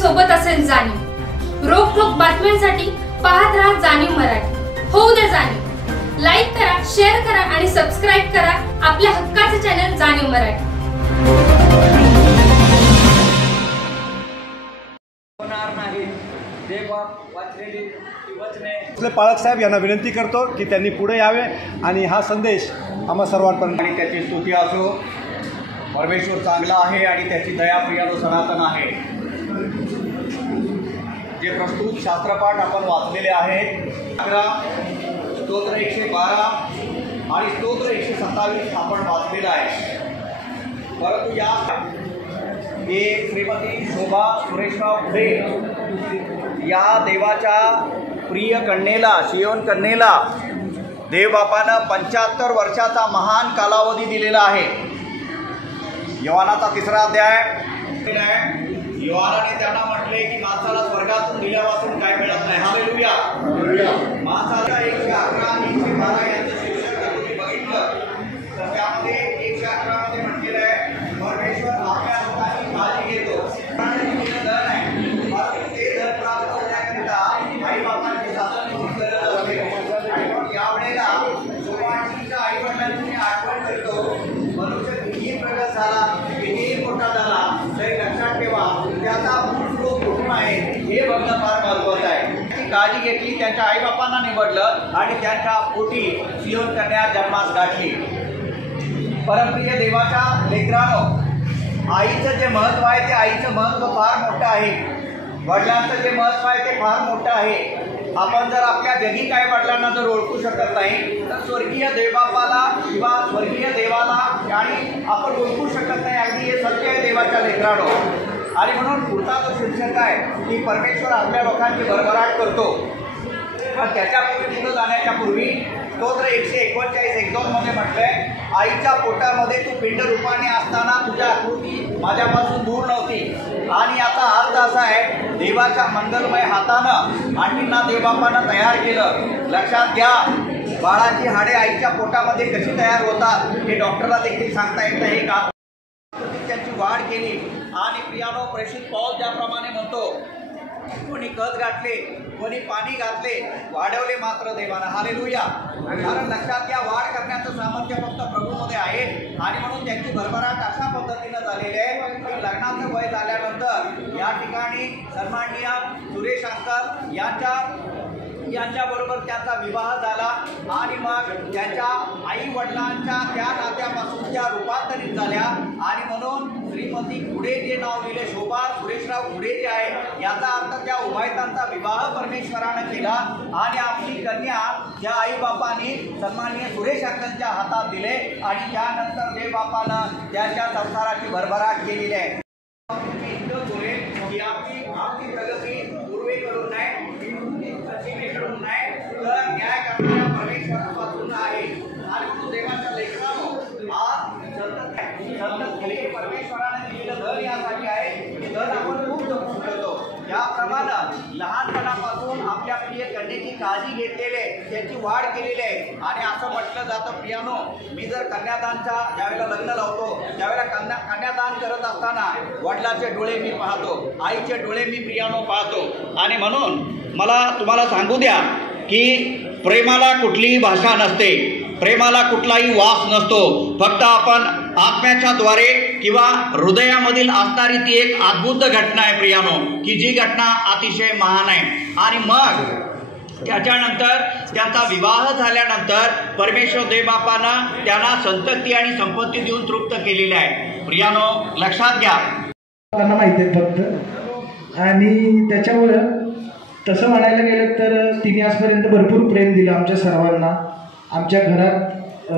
सोबत असेल जाणीव। रोखोक बातम्यांसाठी पाहत राहा जाणीव मराठी। होऊ दे जाणीव। लाईक करा, शेअर करा आणि सबस्क्राईब करा आपल्या हक्काचे चॅनल जाणीव मराठी। पाळक साहेब यांना विनंती करतो की त्यांनी पुढे यावे आणि हा संदेश आम्हा सर्वांपर्यंत। आणि त्याची स्तुती असो, परमेश्वर चांगला आहे आणि त्याची दया प्रियानो सनातन आहे। जे प्रस्तुत शास्त्रपाठ आपण वाचलेले आहेत 11 स्तोत्र 112 आणि स्तोत्र 127 आपण वाचलेलं आहे। परंतु या श्रीमती शोभा सुरेशराव पुढे या देवाच्या प्रिय कन्येला, शियोन कन्येला देवबापानं 75 वर्षाचा महान कालावधी दिलेला आहे। योहानाचा 3रा अध्याय योहानाने त्यांना म्हटले की माणसाला स्वर्गातून दिल्यापासून काय मिळत नाही। हालेलुया। माणसाला 111 आणि 112 यांचं शीर्षक तुम्ही बघितलं तर त्यामध्ये 111 मध्ये म्हटलेलं आहे परमेश्वर आपल्या लोकांची काळजी घेतो। धन आहे ते धन प्राप्त करण्याकरिता आई बापांची साधनांची गरज असते। यावेळेला सुरुवातीच्या आई वडिलांची आठवण करतो। मनुष्य कितीही प्रगत झाला, कितीही मोठा झाला तरी लक्षात ठेवा त्याचा मूळ स्रोत कुठून आहे हे बघणं फार महत्त्वाचं आहे। त्याची काळजी घेतली, त्यांच्या आईबापांना निवडलं आणि त्यांच्या पोटी सियोन कन्या जन्मास गाठली। परमप्रिय देवाच्या लेकरांनो, आईचं जे महत्त्व आहे ते आईचं महत्त्व फार मोठं आहे। वडिलांचं जे महत्त्व आहे ते फार मोठं आहे। आपण जर आपल्या जगी आई वडिलांना जर ओळखू शकत नाही तर स्वर्गीय देवबापाला किंवा स्वर्गीय देवाला आणि आपण ओळखू शकत नाही। अगदी हे सत्य आहे देवाच्या लेकरांनो। आणि म्हणून पुढचा जो शीर्षक आहे की परमेश्वर आपल्या लोकांची भरभराट करतो। पण त्याच्यापूर्वी पुढे जाण्याच्या पूर्वी स्तोत्र 139 1-2 मध्ये म्हटलंय आईच्या पोटामध्ये तू पिंड रूपाने असताना तुझ्या आकृती माझ्यापासून दूर नव्हती। आणि याचा अर्थ असा आहे देवाच्या मंगलमय हातानं आठींना देवबापानं तयार केलं। लक्षात घ्या, बाळाची हाडे आईच्या पोटामध्ये कशी तयार होतात हे डॉक्टरला देखील सांगता येत नाही का। त्यांची वाढ केली आणि प्रियानो प्रेषित पौल ज्याप्रमाणे म्हणतो कोणी खत घातले, कोणी पाणी घातले, वाढवले मात्र देवानं। हालेलुया। कारण लक्षात घ्या वाढ करण्याचं सामर्थ्य फक्त प्रभूमध्ये आहे। आणि म्हणून त्यांची भरभराट अशा पद्धतीनं झालेली आहे की लग्नाचं वय झाल्यानंतर या ठिकाणी सन्माननीय सुरेश अंकल यांच्याबरोबर त्यांचा विवाह झाला आणि मग त्यांच्या आई वडिलांच्या त्या नात्यापासून त्या रूपांतरित झाल्या। आणि म्हणून श्रीमती पुढे जे नाव लिहिले शोभा सुरेशराव पुढे जे आहे याचा अर्थ त्या उभयतांचा विवाह परमेश्वरानं केला आणि आपली कन्या त्या आई बापाने सन्माननीय सुरेश अंकलच्या हातात दिले आणि त्यानंतर देवबापानं त्यांच्या संसाराची भरभराट केलेली आहे। आपली प्रगती पूर्वेकडून नाही, पश्चिमेकडून नाही तर न्याय करणाऱ्या परमेश्वरापासून आहे। आणि म्हणून देवाच्या लेकरांनो आज परमेश्वराने दिलेलं धन यासाठी आहे की धन आपण खूप जपून ठेवतो। याप्रमाणे लहानपणापासून आपल्या प्रिय कन्येची काळजी घेतलेली आहे, त्याची वाढ केलेली आहे। आणि असं म्हटलं जातं प्रियानो, मी जर कन्यादानच्या ज्यावेळेला लग्न लावतो त्यावेळेला कन्यादान करत असताना वडिलाचे डोळे मी पाहतो, आईचे डोळे मी प्रियानो पाहतो। आणि म्हणून मला तुम्हाला सांगू द्या की प्रेमाला कुठलीही भाषा नसते, प्रेमाला कुठलाही वास नसतो। फक्त आपण आत्म्याच्या द्वारे किंवा हृदयामधील असणारी ती एक अद्भुत घटना आहे प्रियानो, की जी घटना अतिशय महान आहे। आणि मग त्याच्यानंतर त्यांचा विवाह झाल्यानंतर परमेश्वर देवबापानं त्यांना संतती आणि संपत्ती देऊन तृप्त केलेली आहे। प्रियानो लक्षात घ्या, त्यांना माहिती आहे फक्त। आणि त्याच्यामुळं तसं म्हणायला गेलं तर तिने आजपर्यंत भरपूर प्रेम दिलं आमच्या सर्वांना। आमच्या घरात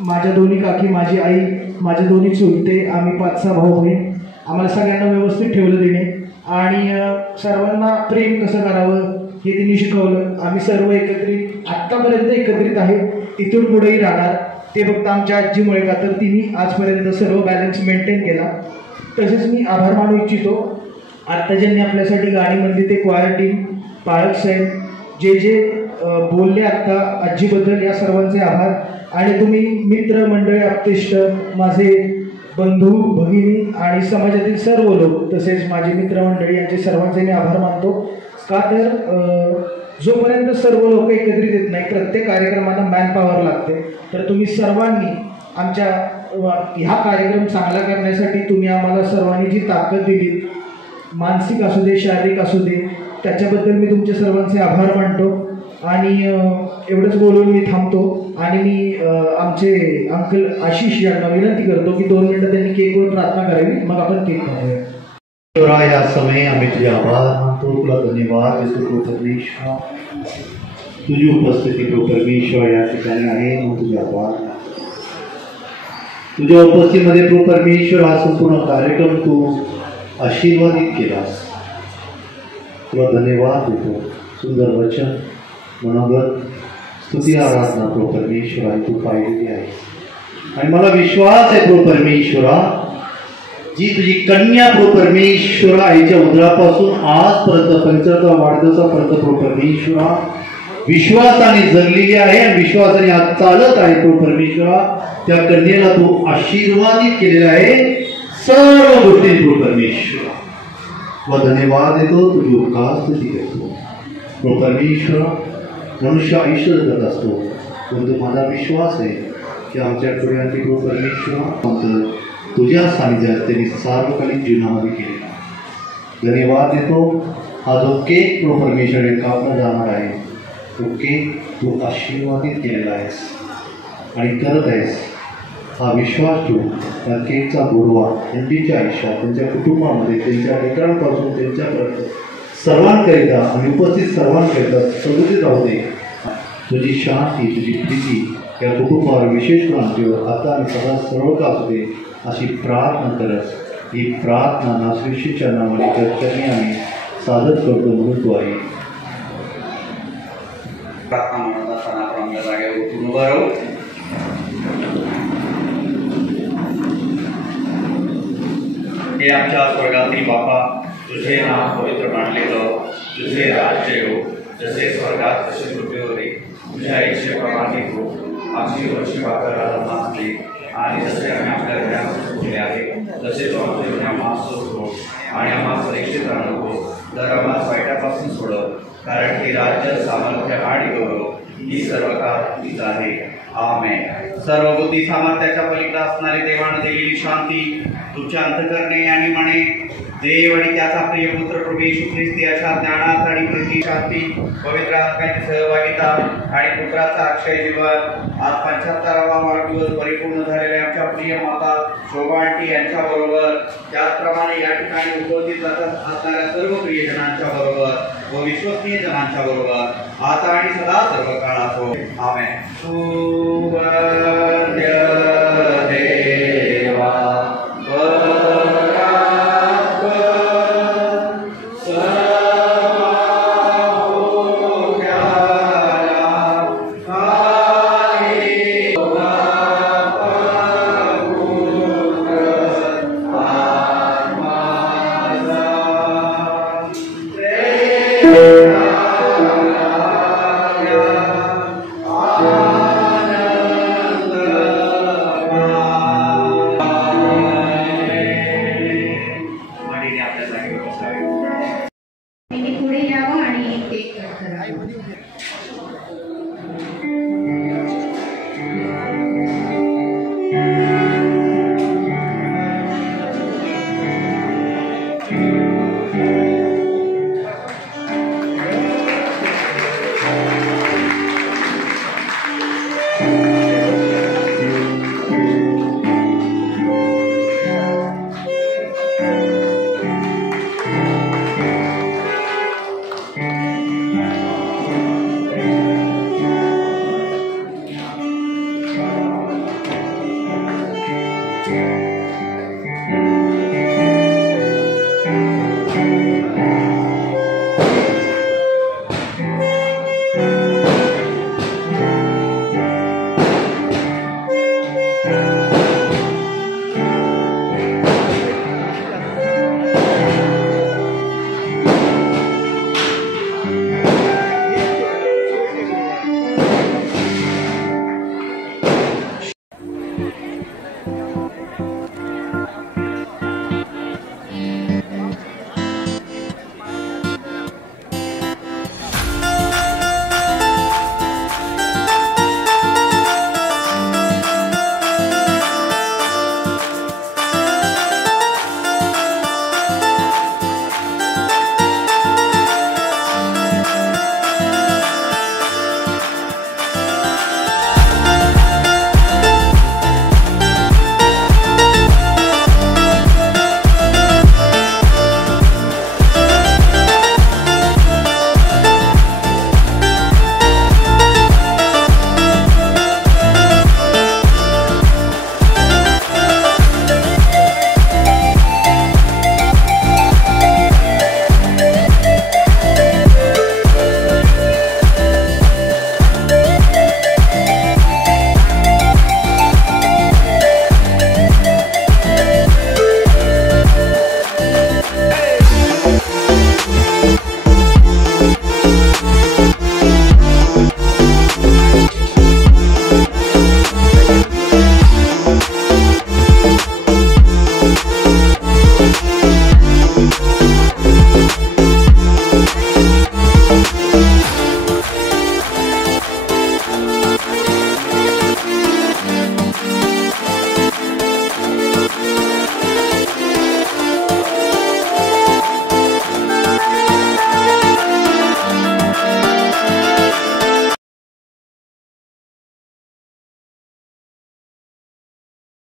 माझ्या दोन्ही काकी, माझी आई, माझे दोन्ही चुलते, आम्ही 5-6 भाऊ बहीण, आम्हाला सगळ्यांना व्यवस्थित ठेवलं तिने आणि सर्वांना प्रेम कसं करावं हे तिने शिकवलं। आम्ही सर्व एकत्रित आत्तापर्यंत एकत्रित आहे, इथून पुढेही राहणार। ते फक्त आमच्या आजीमुळे का तर तिने आजपर्यंत सर्व बॅलन्स मेंटेन केला। तसेच मी आभार मानू इच्छितो आत्ता ज्यांनी आपल्यासाठी गाणी म्हणली ते क्वायर टीम, पाळक साहेब, जे बोलले आत्ता आजीबद्दल, या सर्वांचे आभार। आणि तुम्ही मित्र मंडळी, आप्तेष्ट, माझे बंधू भगिनी आणि समाजातील सर्व लोक तसेच माझे मित्रमंडळी यांचे सर्वांचे मी आभार मानतो. का तर जोपर्यंत सर्व लोक एकत्रित येत नाही, प्रत्येक कार्यक्रमाला मॅन पॉवर लागते. तर तुम्ही सर्वांनी आमच्या ह्या कार्यक्रम चांगला करण्यासाठी तुम्ही आम्हाला सर्वांनी जी ताकद दिली, मानसिक असू दे शारीरिक असू दे, त्याच्याबद्दल मी तुमचे सर्वांचे आभार मानतो. आणि एवढंच बोलून मी थांबतो. आणि मी आमचे अंकल आशिष यांना विनंती करतो की 2 मिनिटं त्यांनी केकवर प्रार्थना करावी, मग आपण केक खाऊया. या समय आम्ही तुझे आभार मानतो, तुला धन्यवाद देतो परमेश्वर. तुझी उपस्थिती परमेश्वर या ठिकाणी आहे, मग तुझे आभार. तुझ्या उपस्थितीमध्ये प्रभू परमेश्वर हा संपूर्ण कार्यक्रम तू आशीर्वादित केलास, तुला धन्यवाद देतो. सुंदर वचन मनोगत स्तुती आराधना प्रभू परमेश्वर आहे तू पाहिलेली आहे. आणि मला विश्वास आहे प्रभू परमेश्वरा, जी तुझी कन्या प्रभू परमेश्वरा आईच्या उदरापासून आजपर्यंत 75 वाढदिवसापर्यंत प्रभू परमेश्वरा विश्वासाने जगलेली आहे आणि विश्वासाने आज चालत आहे प्रभू परमेश्वरा. त्या कन्येला तू आशीर्वादित केलेला आहे सर्व गोष्टी प्रभू परमेश्वरा. व धन्यवाद देतो, तुझी उपकार स्तुती करतो प्रभू परमेश्वरा. मनुष्य आयुष्य जगत असतो, परंतु माझा विश्वास आहे की आमच्याकडे आणखी प्रभू परमेश्वरा तुझ्या सानिध्यात त्यांनी सार्वकालिक जीवनामध्ये केलेला. धन्यवाद देतो. हा जो केक प्रभू परमेश्वर कापला जाणार आहे, तो केक तू आशीर्वादित केलेला आहेस आणि करत आहेस. हा विश्वास ठेवून त्या केकचा गोडवा त्यांच्या आयुष्यात, त्यांच्या कुटुंबामध्ये, त्यांच्या मित्रांपासून त्यांच्यापर्यंत सर्वांकरिता आणि उपस्थित सर्वांकरिता समृद्धीत राहू दे. तुझी शांती, तुझी प्रीती या कुटुंबावर विशेष क्रांतीवर आता आणि सदा सर्व का असू दे अशी प्रार्थना करत ही प्रार्थना नासविशीच्या नावाने चर्चेने आम्ही सादर करतो म्हणून तो आहे. प्रार्थना म्हणत असताना आपण आपल्या जागेवर उठून उभं राहू. हे आमच्या स्वर्गातील बापा, तुझे नाव पवित्र मानले जाओ, तुझे राज्य येऊ, जसे स्वर्गात तसे पृथ्वीवर ये. तुझ्या इच्छेप्रमाणे हो. आमची वर्षी भाकराला मानली आणि जसे आम्ही आपल्या घरात केले आहे तसे तो आमच्या गुन्ह्यामाफ सोडतो आणि आम्हाला परीक्षेत आणतो, तर आम्हाला वाईटापासून सोडव, कारण की राज्य, सामर्थ्य आणि गौरव ही सर्व काळ तुझीच आहे. आमेन. सर्वभूती सामर्थ्याच्या पलीकडे असणारी देवानं दिलेली शांती तुमच्या अंतःकरणे आणि मने, देव आणि त्याचा प्रिय पुत्र प्रभू येशू ख्रिस्त याच्या ज्ञानात आणि प्रीती, शांती, पवित्र आत्म्याची सहभागिता आणि पुत्राचा अक्षय जीवन आज 75वा वाढदिवस परिपूर्ण झालेल्या आमच्या प्रिय माता शोभा आंटी यांच्या बरोबर, त्याचप्रमाणे या ठिकाणी उपस्थित असणाऱ्या सर्व प्रियजनांच्या बरोबर व विश्वसनीय जनांच्या बरोबर आता आणि सदा सर्व काळात हो. आमेन. देवा पुढे यावं आणि केक कट करावा.